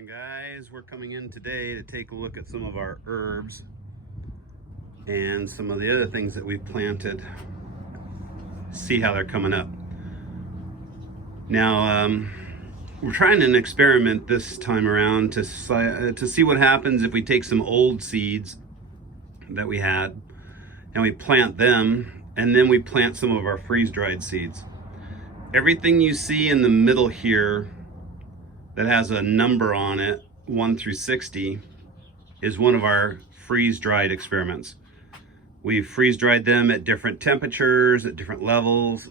Morning guys, we're coming in today to take a look at some of our herbs and some of the other things that we've planted, see how they're coming up. Now we're trying an experiment this time around to see what happens if we take some old seeds that we had and we plant them, and then we plant some of our freeze-dried seeds. Everything you see in the middle here that has a number on it, 1 through 60, is one of our freeze-dried experiments. We freeze-dried them at different temperatures, at different levels,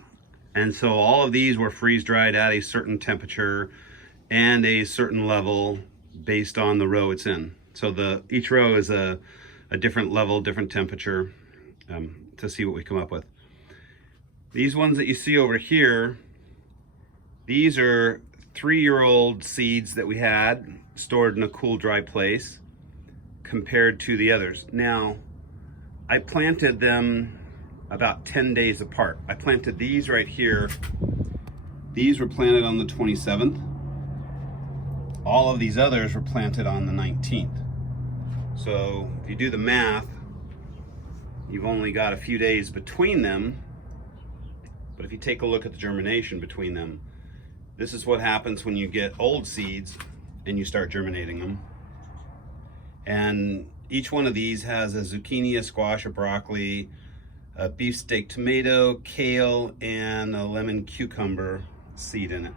and so all of these were freeze-dried at a certain temperature and a certain level based on the row it's in. So each row is a different level, different temperature, to see what we come up with. These ones that you see over here, these are 3-year-old seeds that we had stored in a cool, dry place compared to the others. Now, I planted them about 10 days apart. I planted these right here. These were planted on the 27th. All of these others were planted on the 19th. So if you do the math, you've only got a few days between them. But if you take a look at the germination between them, this is what happens when you get old seeds and you start germinating them. And each one of these has a zucchini, a squash, a broccoli, a beefsteak tomato, kale, and a lemon cucumber seed in it.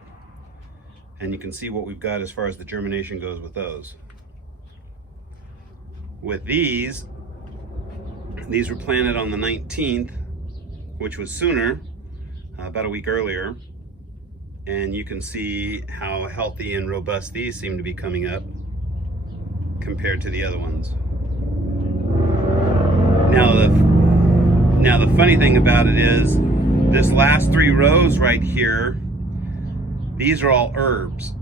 And you can see what we've got as far as the germination goes with those. With these were planted on the 19th, which was sooner, about a week earlier. And you can see how healthy and robust these seem to be coming up compared to the other ones. Now the funny thing about it is, this last 3 rows right here, these are all herbs.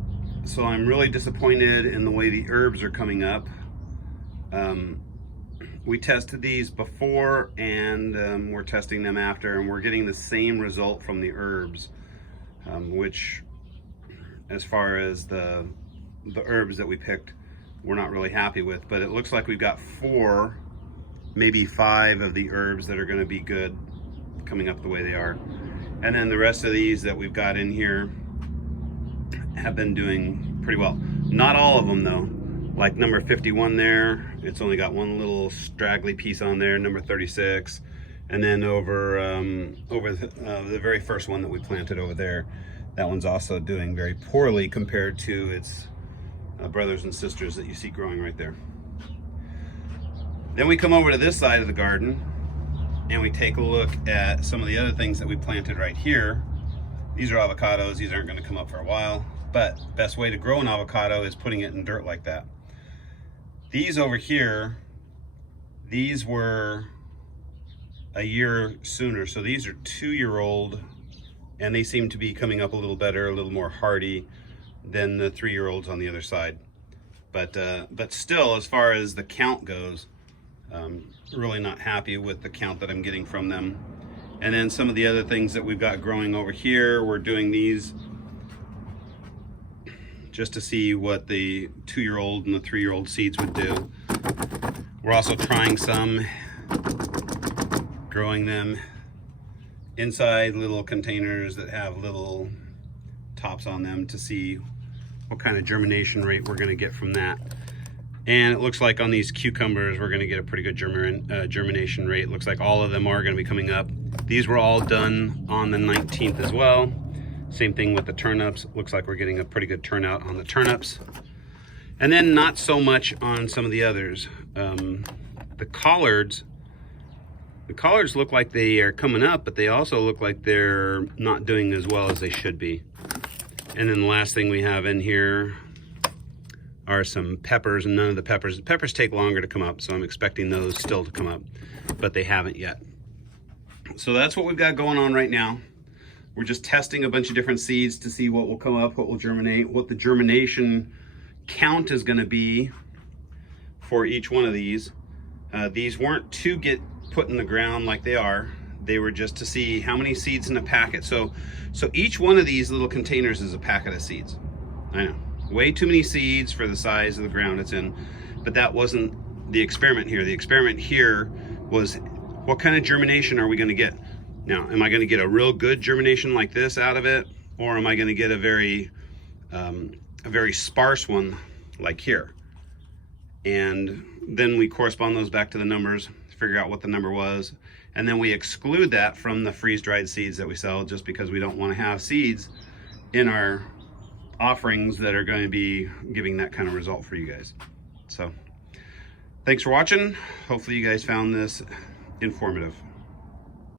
So I'm really disappointed in the way the herbs are coming up. We tested these before and we're testing them after, and we're getting the same result from the herbs. Which, as far as the herbs that we picked, we're not really happy with. But it looks like we've got 4, maybe 5 of the herbs that are going to be good coming up the way they are. And then the rest of these that we've got in here have been doing pretty well. Not all of them though. Like number 51 there, it's only got one little straggly piece on there. Number 36. And then over the very first one that we planted over there, that one's also doing very poorly compared to its brothers and sisters that you see growing right there. Then we come over to this side of the garden and we take a look at some of the other things that we planted right here. These are avocados. These aren't going to come up for a while, but best way to grow an avocado is putting it in dirt like that. These over here, these were a year sooner. So these are 2-year-old, and they seem to be coming up a little better, a little more hardy than the 3-year-olds on the other side. But still, as far as the count goes, really not happy with the count that I'm getting from them. And then some of the other things that we've got growing over here, we're doing these just to see what the 2-year-old and the 3-year-old seeds would do. We're also trying some, growing them inside little containers that have little tops on them to see what kind of germination rate we're going to get from that. And it looks like on these cucumbers we're going to get a pretty good germination rate. It looks like all of them are going to be coming up. These were all done on the 19th as well. Same thing with the turnips. Looks like we're getting a pretty good turnout on the turnips. And then not so much on some of the others. The collards look like they are coming up, but they also look like they're not doing as well as they should be. And then the last thing we have in here are some peppers, and none of the peppers take longer to come up, so I'm expecting those still to come up, but they haven't yet. So that's what we've got going on right now. We're just testing a bunch of different seeds to see what will come up, what will germinate, what the germination count is going to be for each one of these. These weren't to get put in the ground like they are. They were just to see how many seeds in a packet. So each one of these little containers is a packet of seeds. I know, way too many seeds for the size of the ground it's in. But that wasn't the experiment here. The experiment here was, what kind of germination are we going to get? Now, am I going to get a real good germination like this out of it, or am I going to get a very sparse one like here? And then we correspond those back to the numbers, figure out what the number was, and then we exclude that from the freeze-dried seeds that we sell, just because we don't want to have seeds in our offerings that are going to be giving that kind of result for you guys. So thanks for watching. Hopefully you guys found this informative.